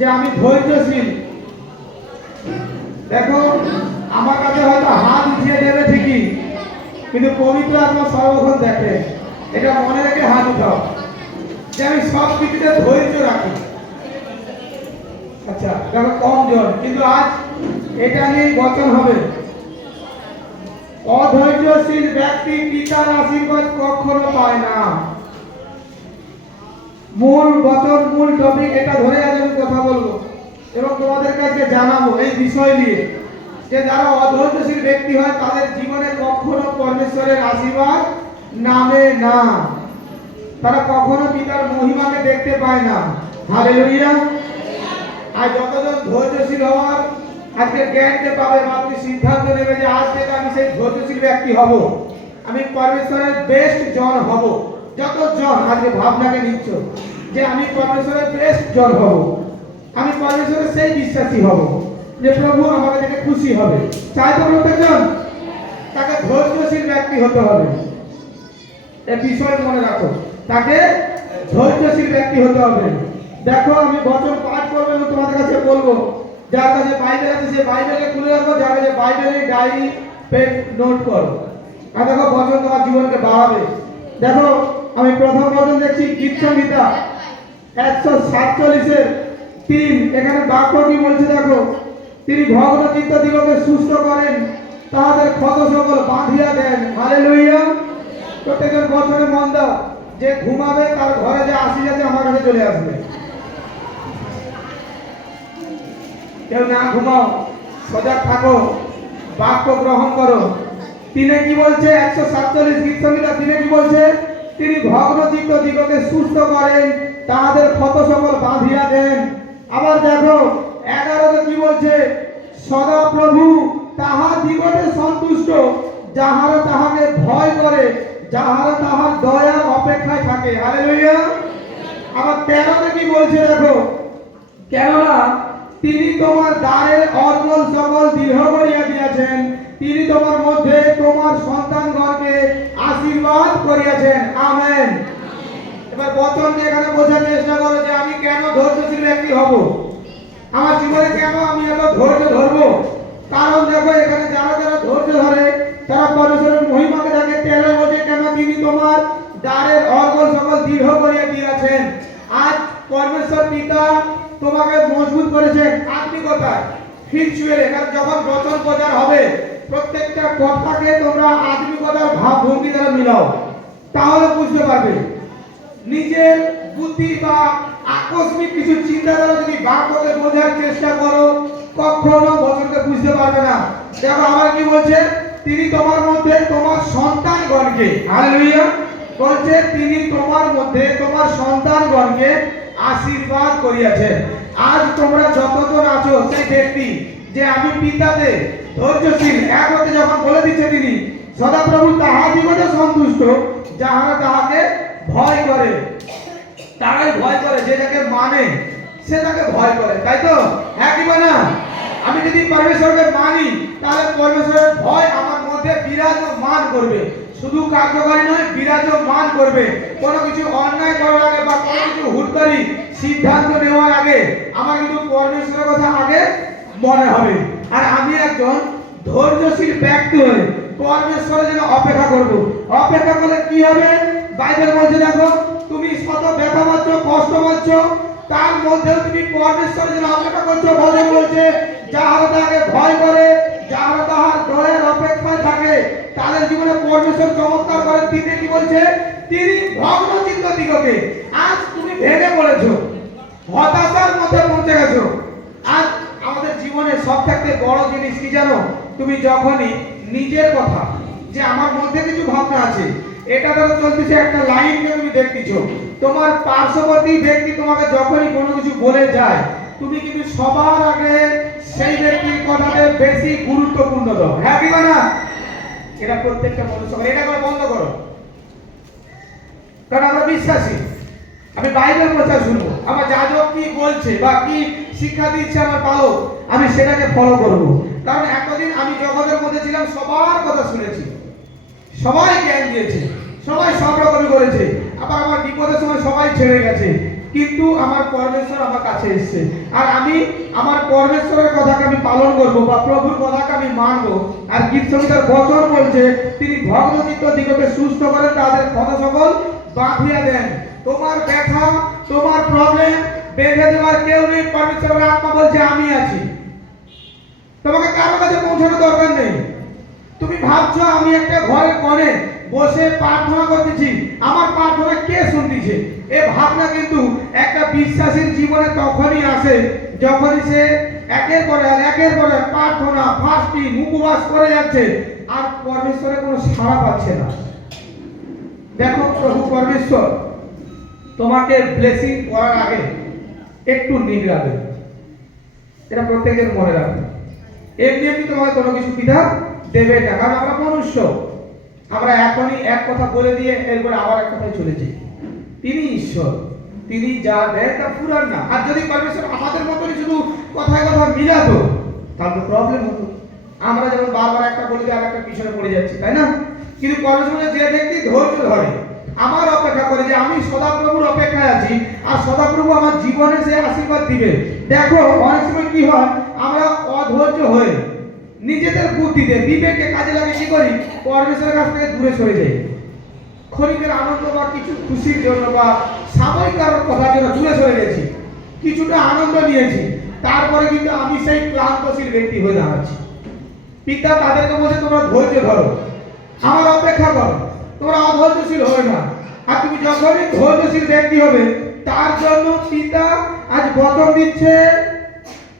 যে আমি ধৈর্যশীল। দেখো আমার কাছে হয়তো হাত উঠিয়ে দেবে ঠিকই, কিন্তু পবিত্র আত্মা সর্বক্ষণ দেখে। এটা মনে রেখে হাত উঠাও যে আমি সব কিছুতে ধৈর্য রাখি। আচ্ছা দেখো কম জন, কিন্তু আজ এটা নিয়ে বচন হবে। অধৈর্যশীল ব্যক্তি পিতার আশীর্বাদ কখনো পায় না। মূল বচন, মূল টপিক এটা ধরে আজ আমি কথা বলবো এবং তোমাদের কাছে জানাবো এই বিষয় নিয়ে যে যারা অধৈর্যশীল ব্যক্তি হয় তাদের জীবনে কখনো পরমেশ্বরের আশীর্বাদ নামে না, তারা কখনো পিতার মহিমাকে দেখতে পায় না। হালেলুয়া। আর যতজন ধৈর্যশীল হওয়ার আজকে জ্ঞানকে পাবে বা আপনি সিদ্ধান্ত নেবে যে আজ থেকে আমি সেই ধৈর্যশীল ব্যক্তি হব, আমি পরমেশ্বরের বেস্ট জন হব। যত জন আজকে ভাবনাকে নিচ্ছ যে আমি পরমেশ্বরের বেস্ট জন হব, আমি পরমেশ্বরের সেই বিশ্বাসী হব যে প্রভু আমাকে দেখে খুশি হবে, চাই তো প্রত্যেকজন? তাকে ধৈর্যশীল ব্যক্তি হতে হবে। এই বিষয় মনে রাখো, তাকে ধৈর্যশীল ব্যক্তি হতে হবে। দেখো আমি বচন পাঠ করবো এবং তোমাদের কাছে বলবো, যার কাছে বাইবেল আছে সে বাইবেলকে খুলে রাখো, যার কাছে বাইবেলের ডায়েরি পেন নোট করো। আর দেখো বচন তোমার জীবনকে বাড়াবে। দেখো আমি প্রথম বচন দেখছি গীত সংহিতা 147-3। এখানে বাক্য কি বলছে দেখো, তিনি ভগ্ন চিত্ত দিগকে সুস্থ করেন, তাহাদের ক্ষত সকল বাঁধিয়া দেন। হালেলুয়া। প্রত্যেকের বচনে মন দাও, যে ঘুমাবে তার ঘরে যে আসি যাচ্ছে আমার কাছে চলে আসবে। কেউ না ঘুমাও, সজাগ থাকো, বাক্য গ্রহণ করো। তিনি কি বলছে 147 গীত সংহিতা তিনি কি বলছে, তিনি ভগ্ন চিত্ত দিগকে সুস্থ করেন, তাহাদের ক্ষত সকল বাঁধিয়া দেন। আবার দেখো 11তে কি বলছে, সদা প্রভু তাহার দিগতে সন্তুষ্ট, যাহারা তাহাকে ভয় করে, যাহারা তাহার দয়ার অপেক্ষায় থাকে। হালেলুয়া। আবার 13তে কি বলছে দেখো, কেননা তিনি তোমার দ্বারে অর্গল সকল দৃঢ় করিয়া দিয়াছেন, তিনি তোমার মধ্যে তোমার সন্তানগণকে আশীর্বাদ করিয়াছেন। আমেন। এবার বচন দিয়ে এখানে বোঝার চেষ্টা করো যে আমি কেন ধৈর্যশীল ব্যক্তি হব, আমার জীবনে কেন আমি এত ধৈর্য ধরবো। কারণ দেখো এখানে যারা যারা ধৈর্য ধরে তারা পরমেশ্বরের মহিমাকে দেখে। 13 বলছে কেন তিনি তোমার দ্বারের অর্গল সকল দৃঢ় করিয়া দিয়েছেন। আজ পরমেশ্বর পিতা তোমাকে মজবুত করেছেন আত্মিকতায়, ফিরচুয়ালে। কারণ যখন বচন প্রচার হবে প্রত্যেকটা কথাকে তোমরা আত্মিকতার ভাবভঙ্গি দ্বারা মিলাও, তাহলে বুঝতে পারবে। নিজের বুদ্ধি বা আকস্মিক কিছু চিন্তা দ্বারা যদি বাক্যকে বোঝার চেষ্টা করো কখনো বচনকে বুঝতে পারবে না। দেখো আবার কি বলছে, তিনি তোমার মধ্যে তোমার সন্তানগণকে, হালেলুয়া, বলছে তিনি তোমার মধ্যে তোমার সন্তানগণকে আশীর্বাদ করিয়াছেন। আজ তোমরা যতজন আছো সেই ব্যক্তি যে আমি পিতাতে ধৈর্যশীল, এক হতে যখন বলে দিচ্ছে তিনি সদাপ্রভু তাহাদিগতে সন্তুষ্ট, যাহারা তাহাকে ভয় করে। তারাই ভয় করে, যে যাকে মানে সে তাকে ভয় করে, তাই তো? হ্যাঁ কি না? আমি যদি পরমেশ্বরকে মানি তাহলে পরমেশ্বরের ভয় আমার মধ্যে বিরাজমান করবে। শুধু কার্যকারী নয়, বিরাজমান করবে। কোনো কিছু অন্যায় করার আগে বা কোনো কিছু হুটকারি সিদ্ধান্ত নেওয়ার আগে আমার কিন্তু পরমেশ্বরের কথা আগে মনে হবে। আর আমি একজন ধৈর্যশীল ব্যক্তি হয়ে পরমেশ্বরের জন্য অপেক্ষা করব। অপেক্ষা করলে কি হবে? বাইবেল বলছে দেখো, তুমি শত ব্যথা পাচ্ছ, কষ্ট পাচ্ছ, তার মধ্যেও তুমি পরমেশ্বরের জন্য অপেক্ষা করছো। বলে বলছে যাহারা তাকে ভয় করে, যাহারা তাহার দয়ার অপেক্ষায় থাকে, তাদের জীবনে পরমেশ্বর চমৎকার করে। তিনি কি বলছে, তিনি ভগ্ন চিত্ত দিগকে। আজ তুমি ভেঙে পড়েছো, হতাশার মধ্যে পৌঁছে গেছো। আজ আমাদের জীবনে সবথেকে বড় জিনিস কি জানো? তুমি যখনই নিজের কথা, যে আমার মধ্যে কিছু ভাবনা আছে, এটা ধরো চলতেছে একটা লাইনকে তুমি দেখতেছো, তোমার পার্শ্ববর্তী ব্যক্তি তোমাকে যখনই কোনো কিছু বলে যায়, তুমি কিন্তু সবার আগে সেই ব্যক্তির কথাতে বেশি গুরুত্বপূর্ণ দাও। হ্যাঁ কি না? এটা প্রত্যেকটা মানুষ এটা করে বন্ধ করো। কারণ আমরা বিশ্বাসী, আমি বাইবেল প্রচার শুনবো, আমার যাজক কি বলছে বা কি শিক্ষা দিচ্ছে আমার পালক, আমি সেটাকে ফলো করব। কারণ এতদিন আমি জগতের মধ্যে ছিলাম, সবার কথা শুনেছি, সবাই জ্ঞান দিয়েছে, সবাই সব রকমই করেছে, আবার আমার বিপদের সময় সবাই ছেড়ে গেছে। কিন্তু আমার পরমেশ্বর আমার কাছে এসেছে, আর আমি আমার পরমেশ্বরের কথাকে আমি পালন করব বা প্রভুর কথাকে আমি মানব। আর গীত সংহিতার বচন বলছে তিনি ভগ্নচিত্ত দিগকে সুস্থ করেন, তাদের ক্ষত সকল বাঁধিয়া দেন। তোমার ব্যথা, তোমার প্রবলেম বেঁধে দেওয়ার কেউ নেই। পরমেশ্বরের আত্মা বলছে আমি আছি। তোমাকে কারো কাছে পৌঁছানোর দরকার নেই। তুমি ভাবছো আমি একটা ঘরের কোণে বসে প্রার্থনা করতেছি, আমার প্রার্থনা কে শুনতেছে? এ ভাবনা কিন্তু একটা বিশ্বাসীর জীবনে তখনই আসে যখনই সে একের পর এক প্রার্থনা, ফাস্টিং, উপবাস করে যাচ্ছে আর পরমেশ্বরের কোনো সাড়া পাচ্ছে না। দেখো, প্রভু পরমেশ্বর তোমাকে ব্লেসিং করার আগে একটু নিগড়াবে, এটা প্রত্যেকের মনে রাখবে। এমনি এমনি তোমাকে কোনো কিছু পিতা দেবে না, কারণ আমরা মনুষ্য। আমরা এখনই এক কথা বলে দিয়ে এরপরে আবার এক কথায় চলে যাই। তিনি ঈশ্বর, তিনি যা দেন তা ফুরান না। আর যদি পরমেশ্বর আমাদের মতনই শুধু কথায় কথা মিলাতো তাহলে তো প্রবলেম হতো। আমরা যেমন বারবার একটা বলে দিয়ে আর একটা পিছনে পড়ে যাচ্ছি, তাই না? কিন্তু পরমেশ্বর যে ব্যক্তি ধৈর্য ধরে, আমার অপেক্ষা করে যে আমি সদাপ্রভুর অপেক্ষায় আছি আর সদাপ্রভু আমার জীবনে সে আশীর্বাদ দিবে। দেখো, অনেক সময় কি হয়, আমরা অধৈর্য হয়ে নিজেদের বুদ্ধিতে বিবেককে কাজে লাগিয়ে কি করি, পরমেশ্বরের কাছ থেকে দূরে সরে যাই। ক্ষণিকের আনন্দ বা কিছু খুশির জন্য বা সাময়িক কারোর কথার জন্য দূরে সরে গেছি, কিছুটা আনন্দ নিয়েছি, তারপরে কিন্তু আমি সেই ক্লান্তশীল ব্যক্তি হয়ে দাঁড়াচ্ছি। পিতা তাদেরকে বলছে তোমরা ধৈর্য ধরো, আমার অপেক্ষা করো, তোমরা অধৈর্যশীল হবে না। আর তুমি যখনই ধৈর্যশীল ব্যক্তি হবে, তার জন্য পিতা আজ বচন দিচ্ছে,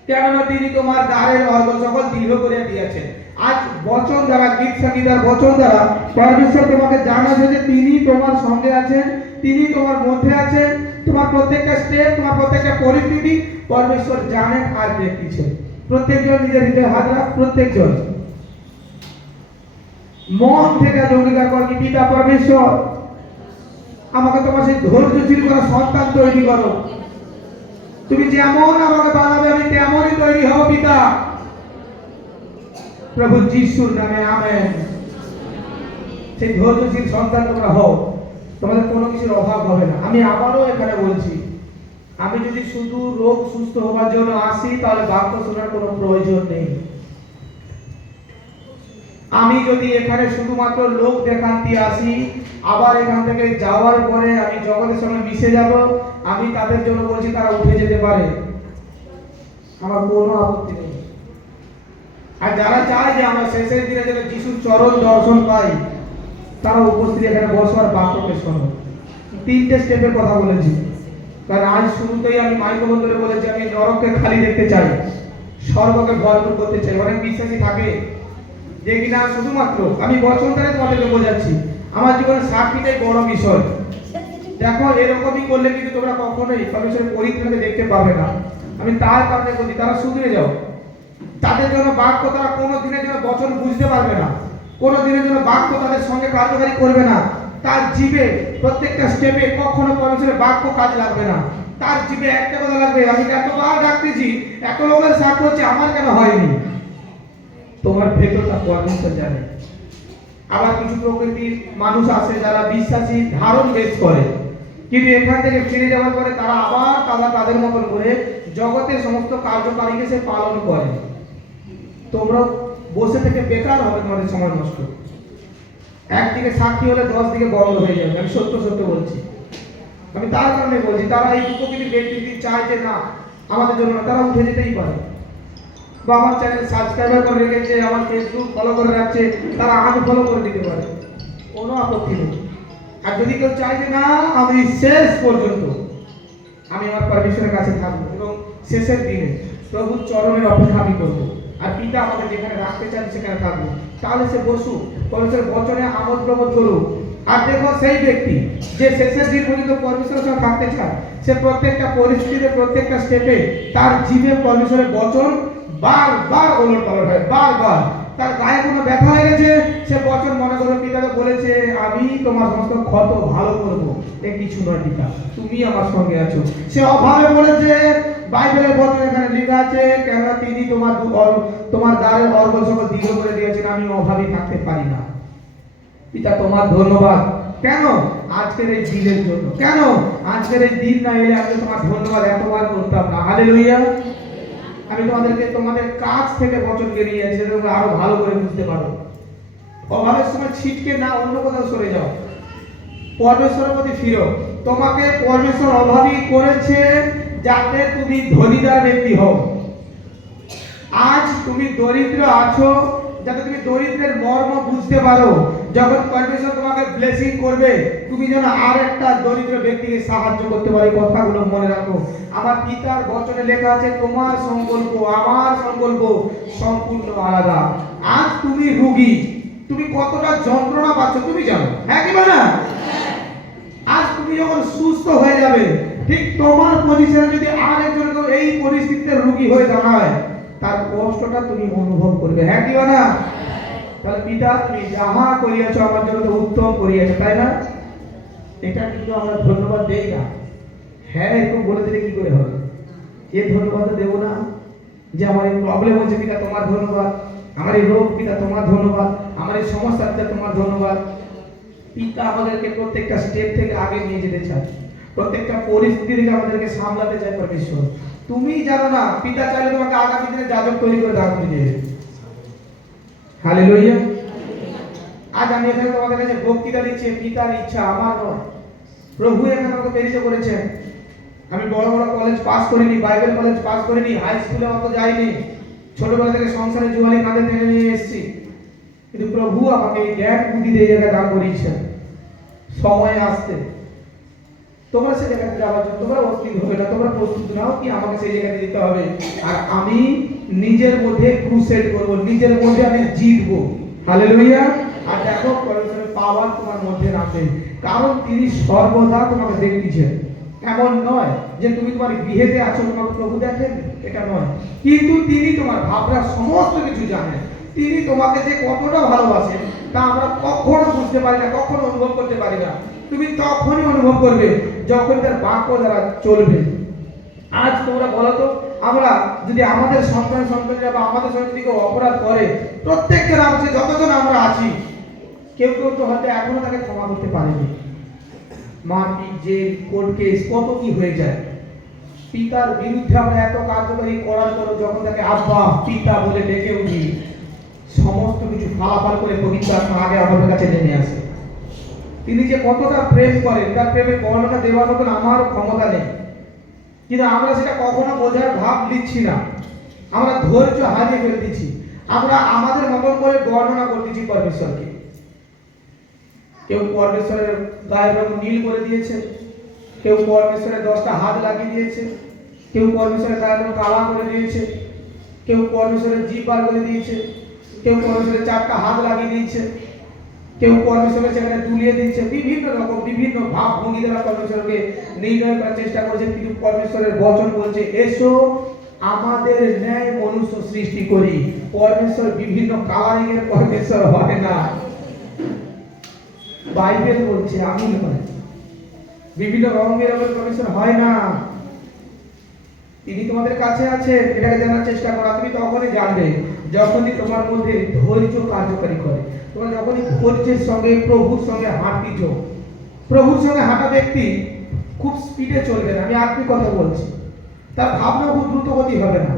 কেননা তিনি তোমার দ্বারের অর্ঘ সকল দীর্ঘ করে দিয়েছেন। আজ বচন দ্বারা, গীত সংগীতার বচন দ্বারা পরমেশ্বর তোমাকে জানাচ্ছে যে তিনি তোমার সঙ্গে আছেন, তিনি তোমার মধ্যে আছেন। তোমার প্রত্যেকটা স্টেপ, তোমার প্রত্যেকটা পরিস্থিতি পরমেশ্বর জানেন আর দেখতেছেন। প্রত্যেকজন নিজের হৃদয়ে হাত রাখ, প্রত্যেকজন মন থেকে অঙ্গীকার কর কি পিতা পরমেশ্বর আমাকে তোমার সেই ধৈর্যশীল করা সন্তান তৈরি করো। তুমি যেমন আমাকে বানাবে আমি তেমনই তৈরি হব পিতা। প্রভু যিশুর নামে আমেন। সেই ধৈর্যশীল সন্তান তোমরা হও, তোমাদের কোনো কিছুর অভাব হবে না। আমি আবারও এখানে বলছি, আমি যদি শুধু রোগ সুস্থ হওয়ার জন্য আসি তাহলে বাক্য শোনার কোনো প্রয়োজন নেই। আমি যদি এখানে শুধুমাত্র লোক দেখাতে আসি, আবার এখান থেকে যাওয়ার পরে আমি জগতের সঙ্গে মিশে যাব, আমি তাদের জন্য বলছি তারা উঠে যেতে পারে, আমার কোনো আপত্তি নেই। আর যারা চায় যে আমরা শেষের দিনে যেন যিশুর চরণ দর্শন পাই, তারা উপস্থিত এখানে বসবার বাক্যকে শোনো। তিনটে স্টেপের কথা বলেছি, কারণ আজ শুরুতেই আমি মাইক বন্ধুরে বলেছি আমি নরককে খালি দেখতে চাই, স্বর্গকে ভরপুর করতে চাই। অনেক বিশ্বাসী থাকে যে কিনা শুধুমাত্র, আমি বচন ধরে তোমাদেরকে বোঝাচ্ছি, আমার জীবনে সাক্ষীটাই বড় বিষয়। দেখো, এরকমই করলে কিন্তু তোমরা কখনোই পরমেশ্বরের পরিত্রাণকে দেখতে পাবে না। আমি তার কারণে বলি তারা শুধরে যাও। তাদের জন্য বাক্য, তারা কোনো দিনের জন্য বচন বুঝতে পারবে না, কোনো দিনের জন্য বাক্য তাদের সঙ্গে কার্যকারী করবে না। তার জীবে প্রত্যেকটা স্টেপে কখনো পরমেশ্বরের বাক্য কাজ লাগবে না। তার জীবে একটা কথা লাগবে, আমি এতবার ডাকতেছি, এত লোকের সাক্ষ্য হচ্ছে, আমার কেন হয়নি? তোমার ভেতরটা পরমেশ্বর জানে। আবার কিছু প্রকৃতির মানুষ আছে যারা বিশ্বাসী ধারণ বেশ করে, কিন্তু এখান থেকে ফিরে যাওয়ার পরে তারা আবার তাদের মতন করে জগতের সমস্ত কার্যকারীকে সে পালন করে। তোমরা বসে থেকে বেকার হবে, তোমাদের সময় নষ্ট। একদিকে সাক্ষী হলে 10 দিকে বন্ধ হয়ে যাবে। আমি সত্য সত্য বলছি। আমি তার কারণে বলছি, তারা এই প্রকৃতির ব্যক্তি চায় যে না আমাদের জন্য, তারা উঠে যেতেই পারে। বা আমার চ্যানেল সাবস্ক্রাইবার করে রেখেছে, আমার ফেসবুক ফলো করে রাখছে, তারা আনফলো করে দিতে পারে, কোনো আপত্তি নেই। আর যদি কেউ চায় যে না আমি শেষ পর্যন্ত আমি আমার পরমেশ্বরের কাছে থাকবো এবং শেষের দিনে প্রভুর চরণের অপেক্ষা আমি করবো, আর পিতা আমাদের যেখানে রাখতে চান সেখানে থাকবো, তাহলে সে বসুক, পরমেশ্বরের বচনে আমোদ প্রমোদ করুক। আর দেখো, সেই ব্যক্তি যে শেষের দিন পর্যন্ত পরমেশ্বরের সঙ্গে থাকতে চায়, সে প্রত্যেকটা পরিস্থিতিতে, প্রত্যেকটা স্টেপে তার জীবে পরমেশ্বরের বচন বারবার ওলট পালট হয়, বারবার। তার গায়ে কোনো ব্যথা লেগেছে, সে বচন মনে করে পিতাকে বলেছে আমি তোমার সমস্ত ক্ষত ভালো করবো, এ কিছু নয় পিতা, তুমি আমার সঙ্গে আছো। সে অভাবে বলেছে, বাইবেলের বচন এখানে লেখা আছে, কেননা তিনি তোমার দ্বারের অর্ঘ সকল দীর্ঘ করে দিয়েছেন, আমি অভাবী থাকতে পারি না। পিতা তোমার ধন্যবাদ, কেন? আজকের এই দিনের জন্য। কেন? আজকের এই দিন না এলে আমি তোমার ধন্যবাদ এতবার করতাম না। হালেলুয়া। আমি তোমাদেরকে তোমাদের কাছ থেকে বচনকে নিয়ে যাচ্ছি, যাতে তোমরা আরো ভালো করে বুঝতে পারো। অভাবের সময় ছিটকে না অন্য কোথাও সরে যাও, পরমেশ্বরের প্রতি ফিরো। তোমাকে পরমেশ্বর অভাবী করেছে যাতে তুমি ধনীদার ব্যক্তি হও। আজ তুমি দরিদ্র আছো যাতে তুমি দরিদ্রের মর্ম বুঝতে পারো। যখন পরমেশ্বর তোমাকে ব্লেসিং করবে, তুমি যেন আর একটা দরিদ্র ব্যক্তিকে সাহায্য করতে পারো। কথাগুলো মনে রাখো। আমার পিতার বচনে লেখা আছে, তোমার সংকল্প আমার সংকল্প সম্পূর্ণ আলাদা। আজ তুমি রোগী, তুমি কতটা যন্ত্রণা পাচ্ছ তুমি জানো, হ্যাঁ কি না? আজ তুমি যখন সুস্থ হয়ে যাবে, ঠিক তোমার পজিশনে যদি আরেকজন এই পরিস্থিতিতে রোগী হয়ে দাঁড়ায়, তার কষ্টটা তুমি অনুভব করবে, হ্যাঁ কি না? তাহলে পিতা তুমি যাহা করিয়াছ আমার জন্য তো উত্তম করিয়াছ, তাই না? এটা কিন্তু আমরা ধন্যবাদ দেই না। হ্যাঁ এরকম বলে দিলে কি করে হবে? এ ধন্যবাদ দেবো না যে আমার এই প্রবলেম হচ্ছে পিতা তোমার ধন্যবাদ, আমার এই রোগ পিতা তোমার ধন্যবাদ, আমার এই সমস্যা পিতা তোমার ধন্যবাদ। পিতা আমাদেরকে প্রত্যেকটা স্টেপ থেকে আগে নিয়ে যেতে চায়, প্রত্যেকটা পরিস্থিতি থেকে আমাদেরকে সামলাতে চায় পরমেশ্বর। তুমি জানো না, পিতা চাইলে তোমাকে আগামী দিনে যাজক তৈরি করে দাঁড় করে দেবে। হালেলুয়া। আজ আমি এখানে তোমাদের কাছে বক্তৃতা দিচ্ছি, পিতার ইচ্ছা আমার নয়, প্রভু এখানে আমাকে প্রেরিত করেছেন। আমি বড় বড় কলেজ পাস করিনি, বাইবেল কলেজ পাস করিনি, হাই স্কুলে অত যাইনি, ছোটবেলা থেকে সংসারে জুয়ালি কাঁধে টেনে নিয়ে এসেছি, কিন্তু প্রভু আমাকে এই জ্ঞান বুদ্ধি দিয়ে জায়গায় দান করিয়েছেন। সময় আসতে তোমরা সেই জায়গাতে যাওয়ার জন্য তোমরা অস্থির হবে না, তোমরা প্রস্তুত নাও কি আমাকে সেই জায়গাতে যেতে হবে। আর আমি নিজের মধ্যে ক্রুসেড করব, নিজের মধ্যে আমি জিতবো। হালেলুয়া। আর দেখো পরমেশ্বরের পাওয়ার তোমার মধ্যে রাখেন, কারণ তিনি সর্বদা তোমাকে দেখতেছেন। এমন নয় যে তুমি তোমার গৃহেতে আছো তোমাকে প্রভু দেখেন, এটা নয়, কিন্তু তিনি তোমার ভাবনা সমস্ত কিছু জানেন। তিনি তোমাকে যে কতটা ভালোবাসেন তা আমরা কখনো বুঝতে পারি না, কখনো অনুভব করতে পারি না। তুমি তখনই অনুভব করবে যখন তার বাক্য দ্বারা চলবে। আজ তোমরা বলো তো, আমরা যদি আমাদের সন্তানরা বা আমাদের সঙ্গে যদি কেউ অপরাধ করে, প্রত্যেকজন আছে যতজন আমরা আছি, কেউ কেউ তো হয়তো এখনো তাকে ক্ষমা করতে পারেনি। মারপিট, জেল, কোর্ট কেস, কত কি হয়ে যায়। পিতার বিরুদ্ধে আমরা এত কার্যকরী করার পর যখন তাকে আব্বা পিতা বলে ডেকে উঠি, সমস্ত কিছু ফালাফাল করে পবিত্র আত্মা আগে আমাদের কাছে নেমে আসে। তিনি যে কতটা প্রেম করেন তার প্রেমের বর্ণনা দেওয়ার মতন আমার ক্ষমতা নেই, কিন্তু আমরা সেটা কখনো বোঝার ভাব দিচ্ছি না। আমরা ধৈর্য হারিয়ে ফেলতেছি, আমরা আমাদের মতন করে বর্ণনা করতেছি পরমেশ্বরকে। কেউ পরমেশ্বরের গায়ের রং নীল করে দিয়েছে, কেউ পরমেশ্বরের 10টা হাত লাগিয়ে দিয়েছে, কেউ পরমেশ্বরের গায়ের রং কালা করে দিয়েছে, কেউ পরমেশ্বরের জিভ বার করে দিয়েছে, কেউ পরমেশ্বরের 4টা হাত লাগিয়ে দিয়েছে, কেউ পরমেশ্বরের সেখানে তুলিয়ে দিচ্ছে। বিভিন্ন রকম বিভিন্ন ভাব ভঙ্গি দ্বারা পরমেশ্বরকে নির্ণয় করার চেষ্টা করছেন, কিন্তু পরমেশ্বরের বচন বলছে এসো আমাদের ন্যায় মনুষ্য সৃষ্টি করি। পরমেশ্বর বিভিন্ন কালারিং এর পরমেশ্বর হয় না, বাইবেল বলছে, আমি নয়। বিভিন্ন রঙের পরমেশ্বর হয় না। তিনি তোমাদের কাছে আছেন, এটাকে জানার চেষ্টা করা। তুমি তখনই জানবে যখনই তোমার মধ্যে ধৈর্য কার্যকারী করে। তোমরা যখনই ধৈর্যের সঙ্গে প্রভুর সঙ্গে হাঁটিছ। প্রভুর সঙ্গে হাঁটা ব্যক্তি খুব স্পিডে চলবে না, আমি আপনি কথা বলছি। তার ভাবনা খুব দ্রুত গতি হবে না।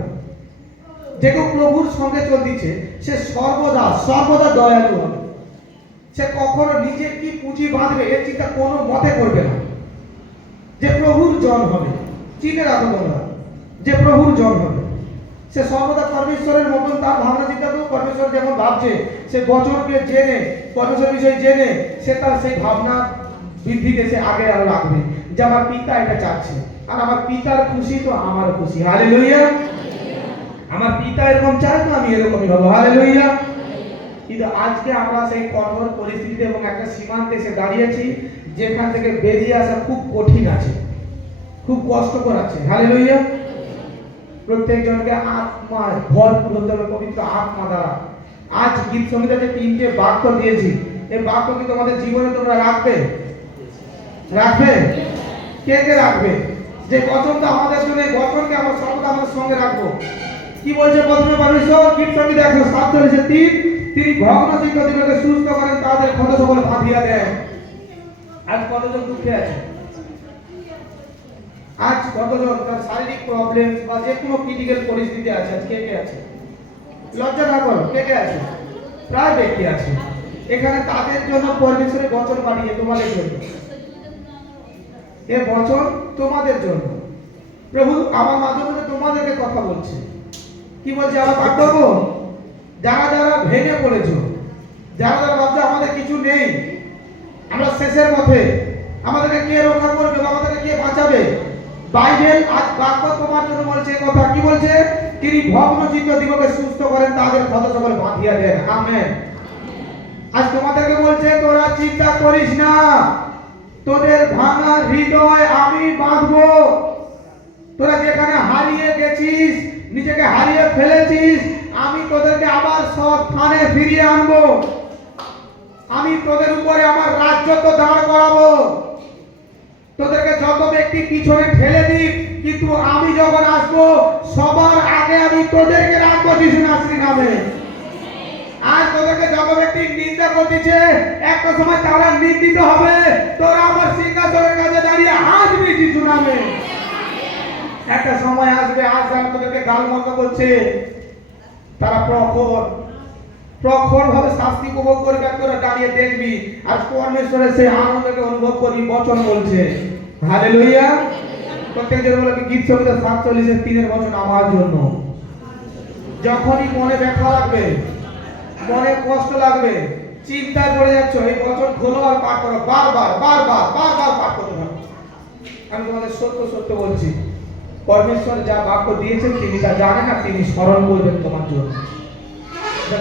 যে কেউ প্রভুর সঙ্গে চলতেছে সে সর্বদা সর্বদা দয়ালু হবে। সে কখনো নিজে কি পুঁজি বাঁধবে এর চিন্তা কোনো মতে করবে না। যে প্রভুর জন হবে, চিনে রাখো তোমরা, যে প্রভুর জন হবে সে সর্বদা পরমেশ্বরের মতন তার ভাবনা চিন্তা করবে। পরমেশ্বর যেমন ভাবছে, সে বচনকে জেনে, পরমেশ্বর বিষয়ে জেনে সে তার সেই ভাবনা বৃদ্ধিতে সে আগে আরো রাখবে যে আমার পিতা এটা চাচ্ছে, আর আমার পিতার খুশি তো আমার খুশি। হালেলুয়া। আমার পিতা এরকম চায় তো আমি এরকমই হবো। হালেলুয়া। কিন্তু আজকে আমরা সেই কঠোর পরিস্থিতিতে এবং একটা সীমান্তে এসে দাঁড়িয়েছি যেখান থেকে বেরিয়ে আসা খুব কঠিন আছে, খুব কষ্টকর আছে। হালেলুয়া। প্রত্যেকজনকে আত্মায় ভরপুর হতে হবে পবিত্র আত্মা দ্বারা। আজ গীত সংগীতে 3টে বাক্য দিয়েছি, এই বাক্য কি তোমাদের জীবনে তোমরা রাখবে? রাখবে? কে কে রাখবে? যে বচনটা আমাদের জন্য, এই বচনকে আমরা সর্বদা আমাদের সঙ্গে রাখবো। কি বলছে প্রথমে পরমেশ্বর? গীত সংগীত 147:3, তিনি ভগ্ন দিগকে সুস্থ করেন, তাদের ক্ষত সকল বাঁধিয়া দেন। আজ কতজন দুঃখে আছে? আজ কতজন তার শারীরিক প্রবলেম বা যে কোনো ক্রিটিক্যাল পরিস্থিতি আছে? আজ কে কে আছে? লজ্জা না করো, কে কে আছে? প্রায় ব্যক্তি আছে এখানে। তাদের জন্য পরমেশ্বরের বচন পাঠিয়ে তোমাদের জন্য, এ বচন তোমাদের জন্য। প্রভু আমার মাধ্যমে তোমাদেরকে কথা বলছে। কি বলছে? আমরা পাঠ করবো। যারা যারা ভেঙে পড়েছো, যারা যারা ভাবছো আমাদের কিছু নেই, আমরা শেষের পথে, আমাদেরকে কে রক্ষা করবে, আমাদেরকে কে বাঁচাবে, বাইবেল আজ বাক্য তোমার জন্য বলছে কথা। কি বলছে? তিনি ভগ্নচিত্ত দিগকে সুস্থ করেন, তাদের ক্ষত সকল বাঁধিয়া দেন। আমেন। আজ তোমাদেরকে বলছে তোরা চিন্তা করিস না, তোদের ভাঙা হৃদয় আমি বাঁধবো। তোরা যেখানে হারিয়ে গেছিস, নিজেকে হারিয়ে ফেলেছিস, আমি তোদেরকে আবার স্থানে ফিরিয়ে আনবো। আমি তোদের উপরে আমার রাজত্ব দাঁড় করাবো। তোদেরকে যত ব্যক্তি পিছনে ঠেলে দিক, কিন্তু আমি যখন আসবো সবার আগে আমি তোদেরকে রাখবো যিশু নাসরি নামে। আজ তোদেরকে যত ব্যক্তি নিন্দা করতেছে, একটা সময় তারা নিন্দিত হবে, তোরা আমার সিংহাসনের কাছে দাঁড়িয়ে হাসবি যিশু নামে। একটা সময় আসবে, আজ যারা তোদেরকে গালমন্দ করছে, তারা প্রখর ভাবে শাস্তি উপভোগ করবে, তোরা দাঁড়িয়ে দেখবি আর পরমেশ্বরের সেই আনন্দকে অনুভব করবি। বচন বলছে। হালেলুয়া। প্রত্যেকজন বলে গীত সংহিতা 47:3 বচন আমার জন্য। যখনই মনে ব্যথা লাগবে, মনে কষ্ট লাগবে, চিন্তায় পড়ে যাচ্ছ, এই বচন খোলো আর পাঠ করো। বারবার বারবার বারবার পাঠ করতে থাকো। আমি তোমাদের সত্য সত্য বলছি, পরমেশ্বর যা বাক্য দিয়েছেন তিনি তা জানেন না, তিনি স্মরণ করবেন তোমার জন্য।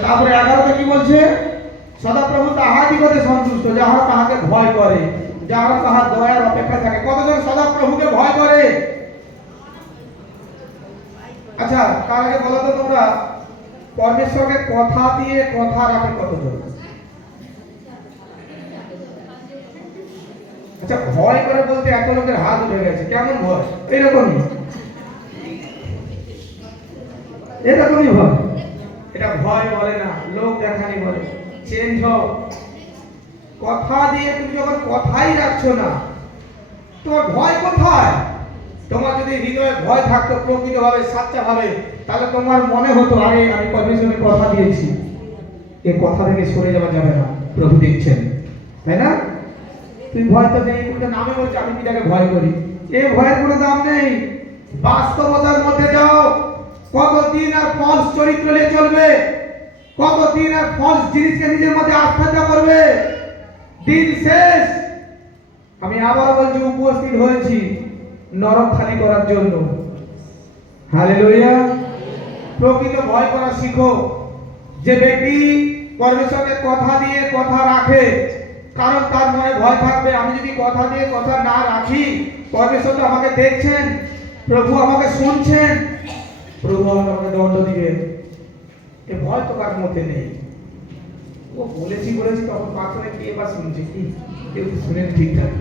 তারপরে 11তে কি বলছে? সদাপ্রভু তাহাদিগতে সন্তুষ্ট যাহারা তাহাকে ভয় করে, যাহারা তাহার দয়ার অপেক্ষা থাকে। কতজন সদাপ্রভুকে ভয় করে? আচ্ছা, তার আগে বলো তো তোমরা, পরমেশ্বরকে কথা দিয়ে কথা রাখে কতজন? আচ্ছা, ভয় করে বলতে এত লোকের হাত উঠে গেছে। কেমন ভয়? এরকমই ভয়। এটা ভয় বলে না, লোক দেখানি বলে। চেঞ্জ হও। কথা দিয়ে তুমি যখন কথাই রাখছো না, তোমার ভয় কোথায়? তোমার যদি হৃদয়ে ভয় থাকতো প্রকৃতভাবে, সাচ্চা ভাবে, তাহলে তোমার মনে হতো আরে আমি পরমেশ্বরকে কথা দিয়েছি, এই কথা থেকে সরে যাওয়া যাবে না, প্রভু দেখছেন, তাই না? তুই ভয় তো নেই, তুমি নামে বলছো আমি পিতাকে ভয় করি। এই ভয়ের কোনো দাম নেই। বাস্তবতার মধ্যে যাও। কতদিন আর ফলস চরিত্র নিয়ে চলবে? কতদিন আর ফলস জিনিসকে নিজের মধ্যে আস্থাটা করবে? দিন শেষ। আমি আবার বলছি, উপস্থিত হয়েছি নরক খালি করার জন্য। হালেলুয়া। প্রকৃত ভয় করা শিখো। যে ব্যক্তি পরমেশ্বরকে কথা দিয়ে কথা রাখে, কারণ তার মনে ভয় থাকবে আমি যদি কথা দিয়ে কথা না রাখি, পরমেশ্বর তো আমাকে দেখছেন, প্রভু আমাকে শুনছেন, প্রভু আমাকে দণ্ড দিবেন। এ ভয় তো কার মধ্যে নেই। ও বলেছি তখন পাথরে কে বা শুনছে, কি কেউ শুনেন ঠিকঠাক।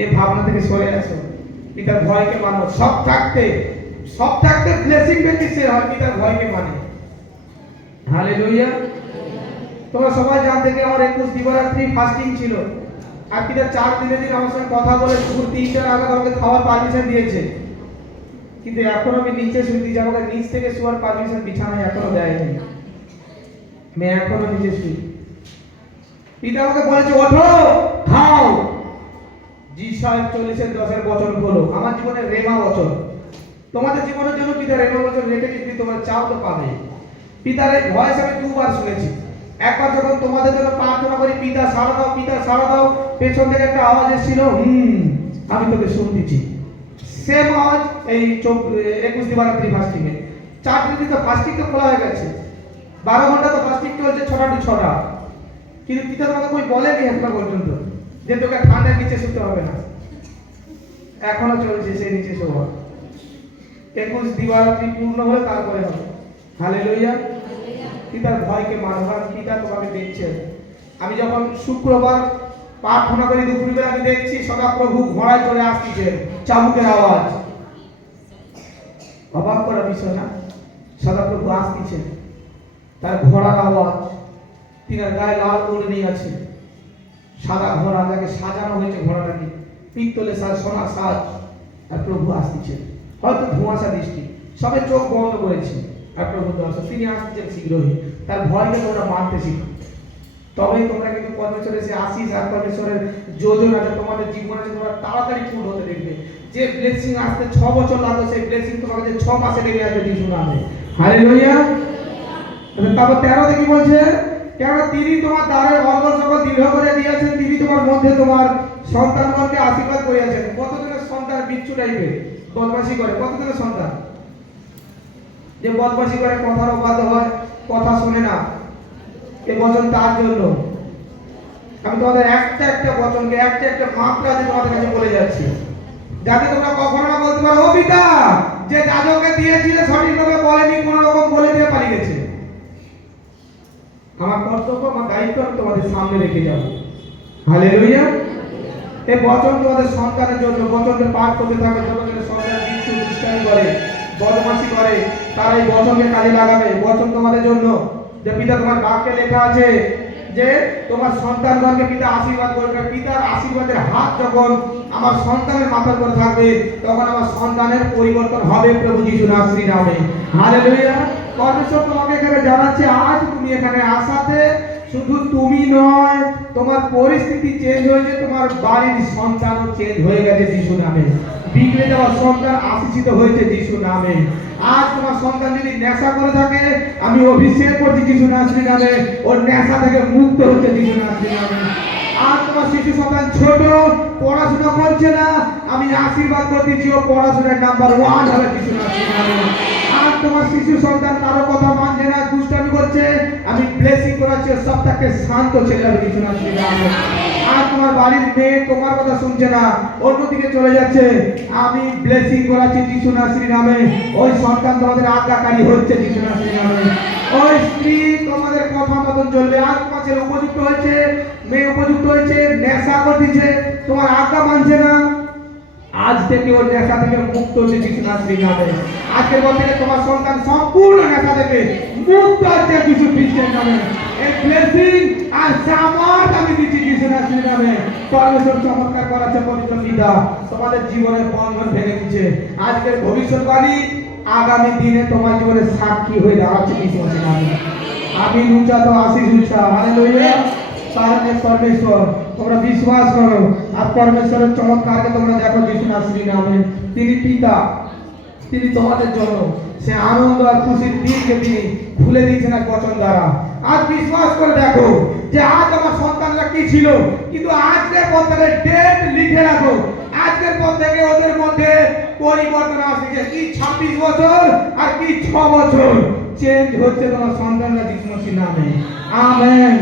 এই ভাবনা থেকে সরে আসো। পিতার ভয়কে মানো। সব থাকতে ব্লেসিং ব্যক্তি সে হয়, পিতার ভয়কে মানে। হালেলুয়া। তোমরা সবাই জানতে কি আমার 21 দিবারাত্রি ফাস্টিং ছিল, আর পিতা 4 দিন আমার সঙ্গে কথা বলে দুপুর 3টা নাগাদ আমাকে খাওয়ার পারমিশন দিয়েছে, কিন্তু এখন আমি নিচে শুতে যাব, আমাকে নিচ থেকে শোয়ার পারমিশন বিছানায় এখনো দেয়নি। আমি এখনো নিচে শুই। পিতা আমাকে বলেছে ওঠো খাও। যিশায় 40:10 বচন হলো আমার জীবনের রেমা বচন। তোমাদের জীবনের জন্য পিতা রেমা বচন রেখেছে, যদি তোমরা চাও তো পাবে। পিতার এই ভয়েস আমি 2 বার শুনেছি। একবার যখন তোমাদের জন্য প্রার্থনা করি, পিতা সাড়া দাও, পিতা সাড়া দাও, পেছন থেকে একটা আওয়াজ এসেছিল, আমি তোকে শুনতেছি। সেম আওয়াজ এই 21 দিবারাত্রি ফাস্টিং এ। 4 দিন তো ফাস্টিং তো খোলা হয়ে গেছে, 12 ঘন্টা তো ফাস্টিং চলছে, 6টা টু 6টা। কিন্তু পিতা তোমাকে কই বলেনি এখনো পর্যন্ত যে তোকে ঠান্ডার নিচে শুতে হবে না। এখনো চলছে সেই নিচে শোয়া। 21 দিবারাত্রি পূর্ণ হলে তারপরে হবে। হালেলুয়া। পিতার ভয়কে মানো, পিতা তোমাকে দেখছেন। আমি যখন শুক্রবার প্রার্থনা করি দুপুরবেলা, আমি দেখছি সদাপ্রভু ঘোড়ায় চলে আসছেন, চাবুকের আওয়াজ। অবাক করা বিষয় না? সদাপ্রভু আসছেন, তার ঘোড়ার আওয়াজ, তিনার গায়ে লাল ওড়নি আছে, সাদা ঘোড়া, যাকে সাজানো হয়েছে ঘোড়াটাকে পিত্তলের সাজ, সোনার সাজ। আর প্রভু আসছে, হয়তো ধোঁয়াশা দৃষ্টি, সবে চোখ বন্ধ করেছে, আর প্রভু দর্শন তিনি আসছেন শীঘ্রই। তার ভয়কে তোমরা মানতে শিখো, তবেই তোমরা কিন্তু পরমেশ্বরের সে আশিস আর পরমেশ্বরের যোজনা আছে তোমাদের জীবনে তোমরা তাড়াতাড়ি পূর্ণ হতে দেখবে। যে ব্লেসিং আসতে 6 বছর লাগবে, সেই ব্লেসিং তোমাকে যে 6 মাসে লেগে আসবে যিশু নামে। হালেলুয়া। তারপর 13 কি বলছে? কেন তিনি তোমার দ্বারের অর্ঘ্য সকল দীর্ঘ করে দিয়েছেন, তিনি তোমার মধ্যে তোমার সন্তানগণকে আশীর্বাদ করিয়াছেন। কতজনের সন্তান বিচ্ছু টাইপের বদমাশি করে? কতজনের সন্তান যে বদমাশি করে, কথার অবাধ্য হয়, কথা শোনে না? এ বচন তার জন্য। আমি তোমাদের একটা বচনকে একটা মাত্রা দিয়ে তোমাদের কাছে বলে যাচ্ছি, যাতে তোমরা কখনো না বলতে পারো ও পিতা যে যাজককে দিয়েছিলে সঠিকভাবে বলেনি, কোন রকম বলে দিয়ে পালিয়ে গেছে। আমার কর্তব্য, আমার দায়িত্ব আমি তোমাদের সামনে রেখে যাব। হালেলুয়া। এই বচন তোমাদের সন্তানের জন্য। বচনকে পাঠ করতে থাকবে। যতজন সন্তান বিচ্ছু দুষ্টামি করে, বদমাশি করে, তারা এই বচনকে কাজে লাগাবে। বচন তোমাদের জন্য। যে পিতা তোমার বাক্যে লেখা আছে যে তোমার সন্তানগণকে পিতা আশীর্বাদ করবে। পিতার আশীর্বাদের হাত যখন আমার সন্তানের মাথার উপর থাকবে, তখন আমার সন্তানের পরিবর্তন হবে প্রভু যিশু নাসরির নামে। হালেলুয়া। পরমেশ্বর তোমাকে এখানে জানাচ্ছে, আজ তুমি এখানে আসাতে শুধু তুমি নয়, তোমার পরিস্থিতি চেঞ্জ হয়েছে, তোমার বাড়ির সন্তানও চেঞ্জ হয়ে গেছে যিশু নামে। বিগড়ে যাওয়া সন্তান আশীষিত হয়েছে যিশু নামে। আজ তোমার সন্তান যদি নেশা করে থাকে, আমি অভিষেক করছি যিশু নাসরির নামে, ওর নেশা থেকে মুক্ত হচ্ছে যিশু নাসরির নামে। আজ তোমার শিশু সন্তান ছোট, পড়াশোনা করছে না, আমি আশীর্বাদ করতেছি ও পড়াশোনার নাম্বার 1 হবে যিশু নাসরির নামে। আজ তোমার শিশু সন্তান কারো কথা মানছে না, দুষ্টামি করছে, আমি ব্লেসিং করাচ্ছি সবটাকে শান্ত ছেলে হবে যিশু নাসরির নামে। আজ তোমার বাড়ির মেয়ে তোমার কথা শুনছে না, অন্যদিকে চলে যাচ্ছে, আমি ব্লেসিং করাচ্ছি যিশু নাসরির নামে। ওই সন্তান তোমাদের আজ্ঞাকারী হচ্ছে যিশু নাসরির নামে। ওই স্ত্রী তোমাদের কথা মতন চলবে। আজ তোমার ছেলে উপযুক্ত হয়েছে, মেয়ে উপযুক্ত হয়েছে, নেশা করতেছে, তোমার আজ্ঞা মানছে না, আজ থেকে ওর নেশা থেকে মুক্ত হচ্ছে যিশু নাসরির নামে। আজকের পর থেকে তোমার সন্তান সম্পূর্ণ নেশা থেকে মুক্ত হচ্ছে যিশু খ্রিস্টের নামে। এই ব্লেসিং আর সামর্থ্য আমি দিচ্ছি যিশু নাসরির নামে। পরমেশ্বর চমৎকার করাচ্ছে পবিত্র পিতা, তোমাদের জীবনের বন্ধন ভেঙে দিচ্ছে। আজকের ভবিষ্যৎবাণী আগামী দিনে তোমার জীবনে সাক্ষী হয়ে দাঁড়াচ্ছে যিশু নাসরির নামে। আমি উঁচা তো আশিস উঁচা। হালেলুয়া। তাহলে পরমেশ্বর তোমরা বিশ্বাস করো আর পরমেশ্বরের চমৎকারকে তোমরা দেখো যিশু নাসরির নামে। তিনি পিতা, তিনি তোমাদের জন্য সে আনন্দ আর খুশির দিনকে তিনি খুলে দিয়েছেন এক বচন দ্বারা। আজ বিশ্বাস করে দেখো যে আজ আমার সন্তানরা কি ছিল, কিন্তু আজকের পর থেকে ডেট লিখে রাখো। আজকের পর থেকে ওদের মধ্যে পরিবর্তন আসছে। কি 26 বছর আর কি 6 বছর চেঞ্জ হচ্ছে তোমার সন্তানরা যিশু নাসরির নামে। আমেন।